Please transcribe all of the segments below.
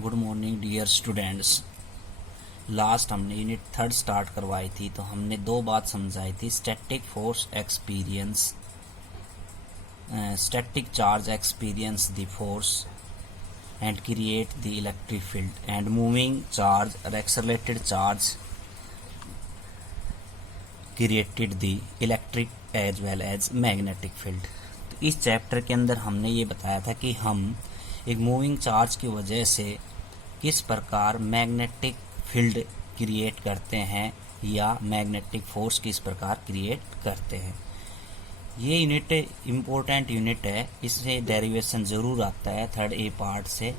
Good morning dear students. Last हमने unit third start करवाई थी, तो हमने दो बात समझाई थी। Static force experience, static charge experience the force and create the electric field, and moving charge और accelerated charge created the electric as well as magnetic field. तो इस चैप्टर के अंदर हमने ये बताया था कि हम एक मूविंग चार्ज की वजह से किस प्रकार मैग्नेटिक फील्ड क्रिएट करते हैं या मैग्नेटिक फोर्स किस प्रकार क्रिएट करते हैं। ये यूनिट इम्पोर्टेंट यूनिट है, इससे डेरिवेशन ज़रूर आता है थर्ड ए पार्ट से।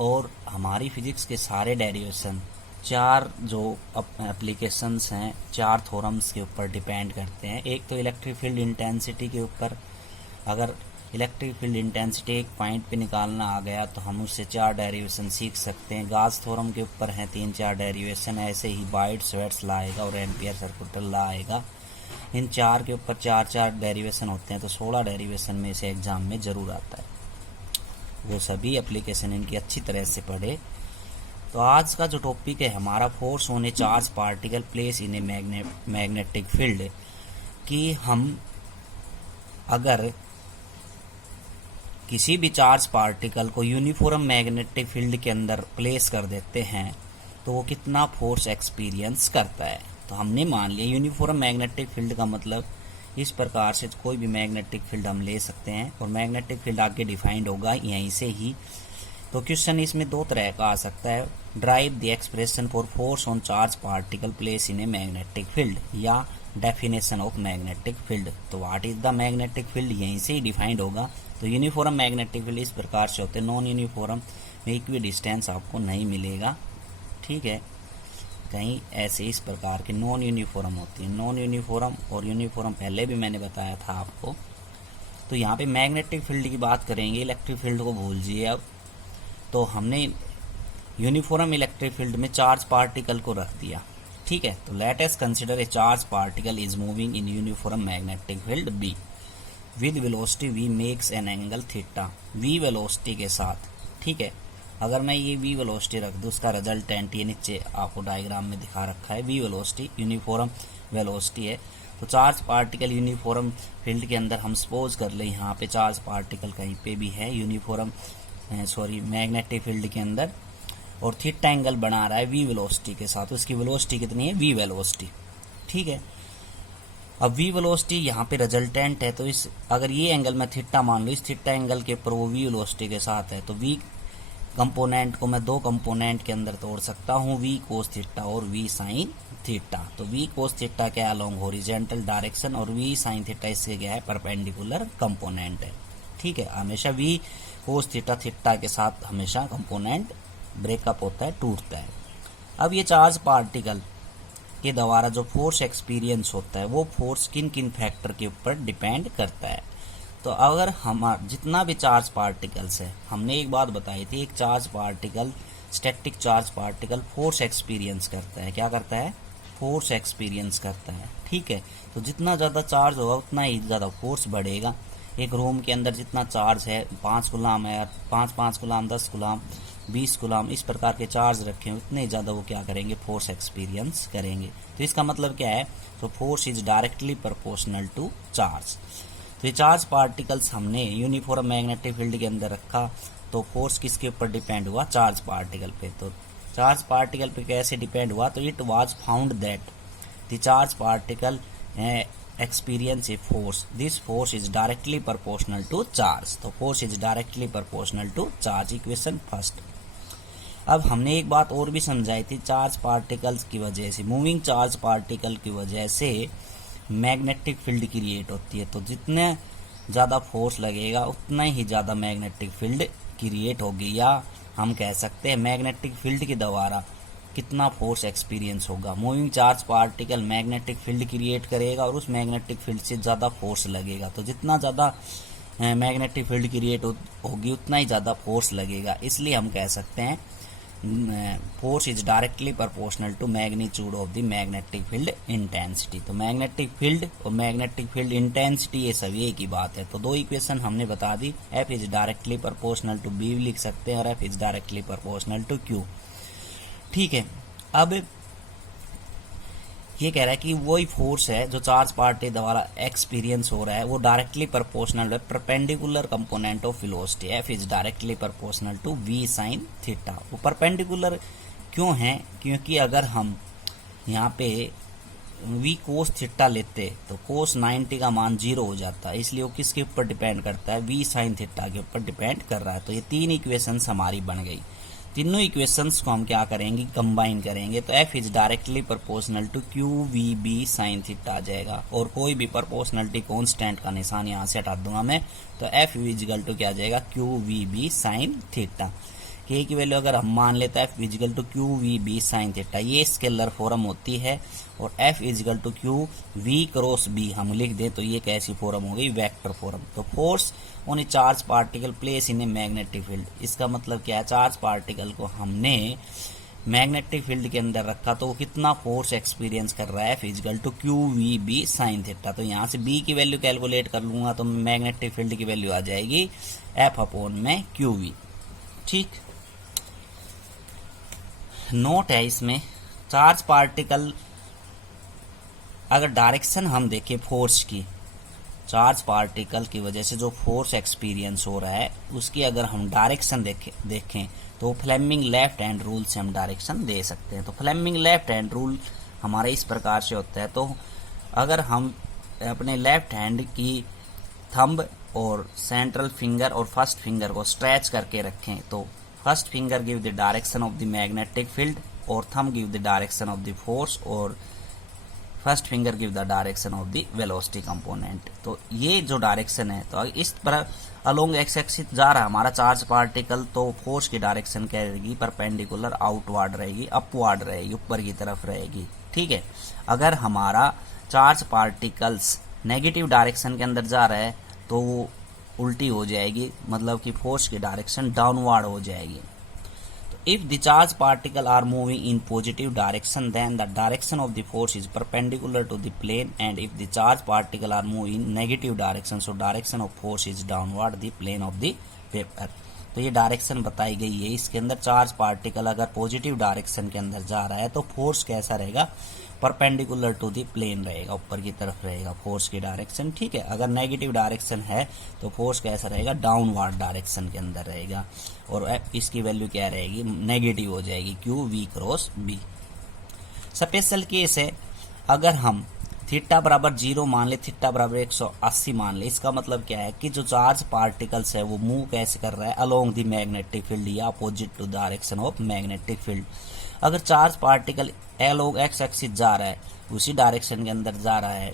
और हमारी फिजिक्स के सारे डेरिवेशन चार जो एप्लीकेशंस हैं, चार थ्योरम्स के ऊपर डिपेंड करते हैं। एक तो इलेक्ट्रिक फील्ड इंटेंसिटी के ऊपर, अगर इलेक्ट्रिक फील्ड इंटेंसिटी एक पॉइंट पे निकालना आ गया तो हम उससे चार डेरिवेशन सीख सकते हैं। गास थ्योरम के ऊपर हैं 3-4 डेरिवेशन, ऐसे ही बाइट स्वेट्स ला आएगा और एम्पियर सर्कुलर ला आएगा। इन चार के ऊपर 4-4 डेरिवेशन होते हैं, तो 16 डेरिवेशन में से एग्जाम में जरूर आता है। वो सभी एप्लीकेशन इनकी अच्छी तरह से पढ़े। तो आज का जो टॉपिक है हमारा, force on a charge particle place in a magnetic field, कि हम अगर किसी भी चार्ज पार्टिकल को यूनिफॉर्म मैग्नेटिक फील्ड के अंदर प्लेस कर देते हैं तो वो कितना फोर्स एक्सपीरियंस करता है। तो हमने मान लिया यूनिफॉर्म मैग्नेटिक फील्ड का मतलब इस प्रकार से कोई भी मैग्नेटिक फील्ड हम ले सकते हैं, और मैग्नेटिक फील्ड आगे डिफाइंड होगा यहीं से ही। तो क्वेश्चन इसमें दो तरह का आ सकता है, drive the expression for force on charge particle place in a magnetic field, या डेफिनेशन ऑफ मैग्नेटिक फील्ड। तो what is the magnetic field यहीं से ही डिफाइंड होगा। तो यूनिफॉर्म मैग्नेटिक फील्ड इस प्रकार से होते हैं, नॉन यूनिफॉर्म में इक्वी डिस्टेंस आपको नहीं मिलेगा, ठीक है। कहीं ऐसे इस प्रकार के नॉन यूनिफॉर्म होती है। नॉन यूनिफॉर्म और यूनिफॉर्म पहले भी मैंने बताया था आपको। तो यहाँ पे मैग्नेटिक फील्ड की बात करेंगे, इलेक्ट्रिक फील्ड को भूल अब। तो हमने यूनिफॉर्म इलेक्ट्रिक फील्ड में चार्ज पार्टिकल को रख दिया, ठीक है। तो let us consider a charge particle is moving in uniform magnetic field be with velocity v makes an angle theta. v velocity के साथ, ठीक है। अगर मैं ये v वेलोसिटी रख दूँ, उसका रिजल्टेंट ये नीचे आपको डायग्राम में दिखा रखा है। v वेलोसिटी यूनिफॉर्म वेलोसिटी है। तो चार्ज पार्टिकल यूनिफॉर्म फील्ड के अंदर हम सपोज कर ले यहाँ पे चार्ज पार्टिकल कहीं पे भी है यूनिफॉर्म मैग्नेटिक फील्ड के अंदर, और थीटा एंगल बना रहा है v वेलोसिटी के साथ। उसकी वेलोसिटी कितनी है? v वेलोसिटी, ठीक है। अब v वेलोसिटी यहाँ पे रिजल्टेंट है, तो इस अगर ये एंगल मैं थीटा मान लूँ, इस थीटा एंगल के ऊपर वो v वेलोसिटी के साथ है, तो v कंपोनेंट को मैं दो कंपोनेंट के अंदर तोड़ सकता हूँ, v कोस थीटा और v साइन थीटा। तो v कोस थीटा क्या अलोंग हॉरिजॉन्टल डायरेक्शन, और v साइन थीटा इसके क्या है? परपेंडिकुलर कंपोनेंट है, ठीक है। हमेशा v कोस थीटा थीटा के साथ हमेशा कंपोनेंट ब्रेकअप होता है, टूटता है। अब ये चार्ज पार्टिकल के द्वारा जो फोर्स एक्सपीरियंस होता है वो फोर्स किन किन फैक्टर के ऊपर डिपेंड करता है। तो अगर हमारा जितना भी चार्ज पार्टिकल्स है, हमने एक बात बताई थी, एक charge particle, static charge particle force experience करता है। क्या करता है? फोर्स एक्सपीरियंस करता है, ठीक है। तो जितना ज़्यादा चार्ज होगा उतना ही ज़्यादा फोर्स बढ़ेगा। एक रूम के अंदर जितना चार्ज है, 5 गुलाम है, 5 गुलाम, 10 गुलाम, 20 गुलाम, इस प्रकार के चार्ज रखे हैं, उतने ज़्यादा वो क्या करेंगे? फोर्स एक्सपीरियंस करेंगे। तो इसका मतलब क्या है? तो force is directly proportional to charge. तो ये चार्ज पार्टिकल्स हमने यूनिफॉर्म मैग्नेटिक फील्ड के अंदर रखा, तो फोर्स किसके ऊपर डिपेंड हुआ? चार्ज पार्टिकल पे। तो चार्ज पार्टिकल पे कैसे डिपेंड हुआ? तो it was found that the charge particle experience a force, this force is directly proportional to charge। तो force is directly proportional to charge, equation first. अब हमने एक बात और भी समझाई थी, चार्ज पार्टिकल्स की वजह से, मूविंग चार्ज पार्टिकल की वजह से मैग्नेटिक फील्ड क्रिएट होती है। तो जितने ज़्यादा फोर्स लगेगा उतना ही ज़्यादा मैग्नेटिक फील्ड क्रिएट होगी, या हम कह सकते हैं मैग्नेटिक फील्ड के द्वारा कितना फोर्स एक्सपीरियंस होगा। Moving charge particle magnetic field create करेगा और उस मैग्नेटिक फील्ड से ज़्यादा फोर्स लगेगा। तो जितना ज़्यादा मैग्नेटिक फील्ड क्रिएट होगी उतना ही ज़्यादा फोर्स लगेगा। इसलिए हम कह सकते हैं force is directly proportional to magnitude of the magnetic field intensity. तो मैग्नेटिक फील्ड और मैग्नेटिक फील्ड इंटेंसिटी ये सभी एक ही बात है। तो दो इक्वेशन हमने बता दी, F is directly proportional to B लिख सकते हैं और F is directly proportional to Q. ठीक है, अब ये कह रहा है कि वही फोर्स है जो चार्ज पार्टिकल द्वारा एक्सपीरियंस हो रहा है वो डायरेक्टली प्रोपोर्शनल है perpendicular component of velocity, F is directly proportional to v sine theta. वो परपेंडिकुलर क्यों है? क्योंकि अगर हम यहाँ पे वी कोस थीटा लेते तो कोस 90 का मान 0 हो जाता है, इसलिए वो किसके ऊपर डिपेंड करता है? वी साइन थीटा के ऊपर डिपेंड कर रहा है। तो ये तीन इक्वेशंस हमारी बन गई। तीनों इक्वेशंस को हम क्या करेंगे? कंबाइन करेंगे। तो F is directly proportional to Q we B sine theta आ जाएगा, और कोई भी प्रोपोर्शनलिटी कांस्टेंट का निशान यहाँ से हटा दूंगा मैं, तो एफ इजिकल टू क्या आ जाएगा? Q we B sine theta. K की वैल्यू अगर हम मान लेते हैं F is equal to Q we B sine theta, ये स्केलर फॉर्म होती है, और F is equal to Q V cross B हम लिख दें तो ये कैसी फॉर्म हो गई? Vector form. तो force on a charge particle place in a magnetic field, इसका मतलब क्या है? चार्ज पार्टिकल को हमने मैग्नेटिक फील्ड के अंदर रखा तो वो कितना फोर्स एक्सपीरियंस कर रहा है? F is equal to Q we B sine theta. तो यहाँ से बी की वैल्यू कैलकुलेट कर लूंगा तो मैग्नेटिक फील्ड की वैल्यू आ जाएगी एफ अपॉन में क्यू वी। ठीक, नोट है इसमें, चार्ज पार्टिकल अगर डायरेक्शन हम देखें फोर्स की, चार्ज पार्टिकल की वजह से जो फोर्स एक्सपीरियंस हो रहा है उसकी अगर हम डायरेक्शन देखें तो फ्लेमिंग लेफ्ट हैंड रूल से हम डायरेक्शन दे सकते हैं। तो फ्लेमिंग लेफ्ट हैंड रूल हमारा इस प्रकार से होता है। तो अगर हम अपने लेफ्ट हैंड की थंब और सेंट्रल फिंगर और फर्स्ट फिंगर को स्ट्रेच करके रखें तो first finger give the direction of the magnetic field और thumb give the direction of the force और first finger give the direction of the velocity component. तो ये जो डायरेक्शन है, तो इस पर अलोंग एक्स एक्सिस जा रहा है हमारा चार्ज पार्टिकल, तो फोर्स की डायरेक्शन क्या रहेगी? परपेंडिकुलर आउटवर्ड रहेगी, अपवर्ड रहेगी, ऊपर की तरफ रहेगी। ठीक है, अगर हमारा चार्ज पार्टिकल्स नेगेटिव डायरेक्शन के अंदर जा रहा है तो वो उल्टी हो जाएगी, मतलब कि फोर्स की डायरेक्शन डाउनवर्ड हो जाएगी। तो if the charge particle are moving in positive direction then the direction of the force is perpendicular to the plane, and if the charge particle are moving in negative direction so direction of force is downward the plane of the paper. तो ये direction बताई गई है इसके अंदर। Charge particle अगर positive direction के अंदर जा रहा है तो फोर्स कैसा रहेगा? परपेंडिकुलर टू दी प्लेन रहेगा, ऊपर की तरफ रहेगा फोर्स की डायरेक्शन। ठीक है, अगर नेगेटिव डायरेक्शन है तो फोर्स कैसा रहेगा? डाउनवर्ड डायरेक्शन के अंदर रहेगा, और इसकी वैल्यू क्या रहेगी? नेगेटिव हो जाएगी, Q V cross B. Special case है, अगर हम थीटा बराबर 0 मान ले, थीटा बराबर 180 मान ले, इसका मतलब क्या है कि जो चार्ज पार्टिकल्स है वो मूव कैसे कर रहा है? अलोंग द मैग्नेटिक फील्ड या opposite to direction of magnetic field. अगर charge particle along X axis जा रहा है, उसी डायरेक्शन के अंदर जा रहा है,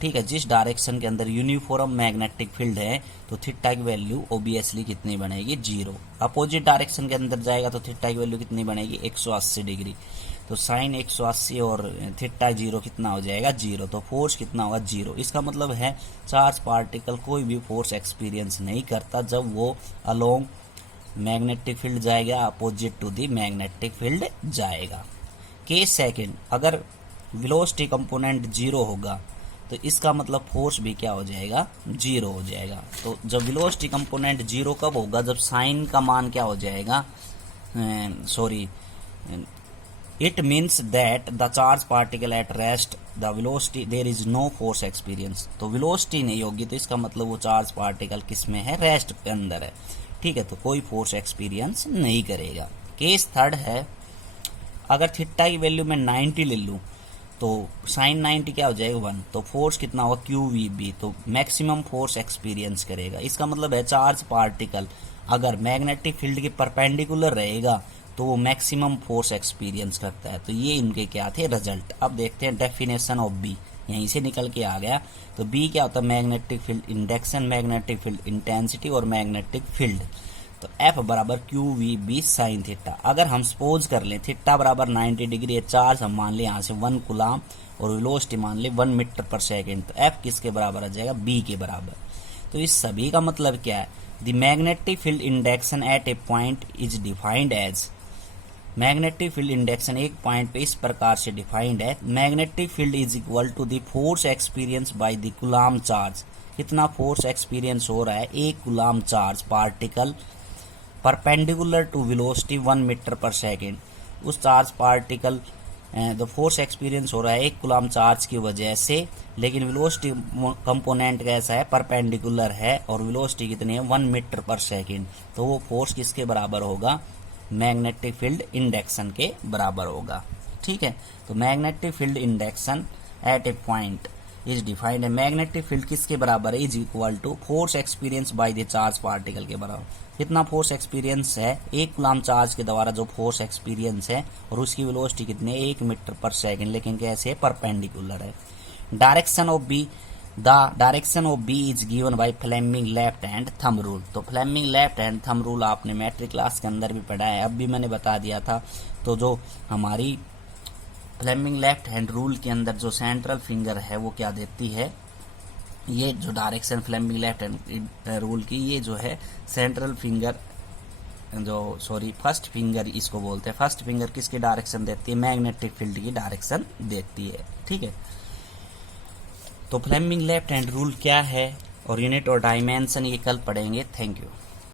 ठीक है, जिस डायरेक्शन के अंदर यूनिफॉर्म मैग्नेटिक फील्ड है, तो थीटा की वैल्यू ओबियसली कितनी बनेगी? 0। अपोजिट डायरेक्शन के अंदर जाएगा तो थीटा की वैल्यू कितनी बनेगी? 180 डिग्री। तो साइन 180 और थीटा 0 कितना हो जाएगा? 0। तो फोर्स कितना होगा? 0। इसका मतलब है चार्ज पार्टिकल कोई भी फोर्स एक्सपीरियंस नहीं करता जब वो अलोंग मैग्नेटिक फील्ड जाएगा, opposite to the magnetic field जाएगा। केस सेकंड, अगर वेलोसिटी कंपोनेंट 0 होगा तो इसका मतलब फोर्स भी क्या हो जाएगा? 0 हो जाएगा। तो जब वेलोसिटी कंपोनेंट 0 कब होगा? जब साइन का मान क्या हो जाएगा? It means that the charge particle at rest, the velocity, there is no force experience। तो वेलोसिटी नहीं होगी तो इसका मतलब वो चार्ज पार्टिकल किस में है? रेस्ट के अंदर है। ठीक है, तो कोई फोर्स एक्सपीरियंस नहीं करेगा। केस थर्ड है, अगर थीटा की वैल्यू मैं 90 ले लूँ तो साइन 90 क्या हो जाएगा? 1। तो फोर्स कितना होगा? Q we B. तो मैक्सिमम फोर्स एक्सपीरियंस करेगा। इसका मतलब है चार्ज पार्टिकल अगर मैग्नेटिक फील्ड के परपेंडिकुलर रहेगा तो वो मैक्सिमम फोर्स एक्सपीरियंस करता है। तो ये इनके क्या थे? रिजल्ट। अब देखते हैं डेफिनेशन ऑफ बी, यहीं से निकल के आ गया। तो बी क्या होता है? Magnetic field induction, magnetic field intensity और मैग्नेटिक फील्ड। तो एफ बराबर Q we B sine theta. अगर हम सपोज कर लें थीटा बराबर 90 डिग्री है, चार्ज हम मान लें यहाँ से 1 कूलाम और वेलोसिटी मान लें 1 मीटर पर सेकेंड, तो एफ किसके बराबर आ जाएगा? बी के बराबर। तो इस सभी का मतलब क्या है? The magnetic field induction at a point is defined as magnetic field induction एक पॉइंट पे इस प्रकार से डिफाइंड है, magnetic field is equal to the force experience by the coulomb charge. कितना फोर्स एक्सपीरियंस हो रहा है, एक coulomb charge particle perpendicular to velocity 1 metre पर सेकेंड। उस charge particle the force experience हो रहा है एक कूलाम चार्ज की वजह से, लेकिन वेलोसिटी कंपोनेंट कैसा है, परपेंडिकुलर है, और वेलोसिटी कितनी है, 1 मीटर पर सेकेंड। तो वो फोर्स किसके बराबर होगा, मैग्नेटिक फील्ड इंडक्शन के बराबर होगा। ठीक है, तो magnetic field induction at a point is defined है, मैग्नेटिक फील्ड किसके बराबर है, is equal to force experience by the charge particle के बराबर। कितना फोर्स एक्सपीरियंस है, एक कूलाम चार्ज के द्वारा जो फोर्स एक्सपीरियंस है, और उसकी वेलोसिटी कितनी है, 1 मीटर पर सेकेंड, लेकिन कैसे, परपेंडिकुलर है। Direction of B, the direction of B is given by Fleming left hand thumb rule. तो Fleming left hand thumb rule आपने मैट्रिक क्लास के अंदर भी पढ़ा है, अब भी मैंने बता दिया था। तो जो हमारी फ्लेमिंग लेफ्ट हैंड रूल के अंदर जो सेंट्रल फिंगर है वो क्या देती है, ये जो direction Fleming left hand rule की, ये जो है सेंट्रल फिंगर जो फर्स्ट फिंगर इसको बोलते हैं, फर्स्ट फिंगर किसकी डायरेक्शन देती है, मैग्नेटिक फील्ड की डायरेक्शन देती है। ठीक है, तो फ्लेमिंग लेफ्ट हैंड रूल क्या है और यूनिट और डायमेंशन ये कल पढ़ेंगे। Thank you.